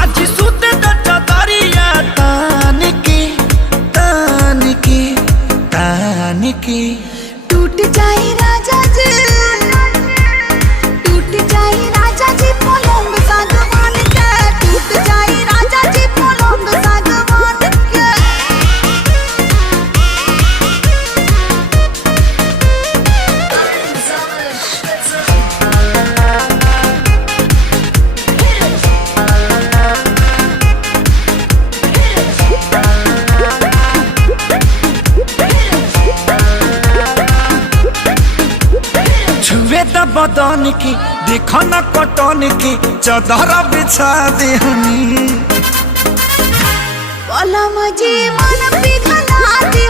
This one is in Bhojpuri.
आज सुते दरिया तान के टूट जाए राजा जी, टूट जाए राजा जी पलंग सागवान के, टूट जाए राजा जी पलंग सागवान के। छुए द बदन की देखो न कटन की चादर बिछा देहनी। पलम जी मन पिघला दे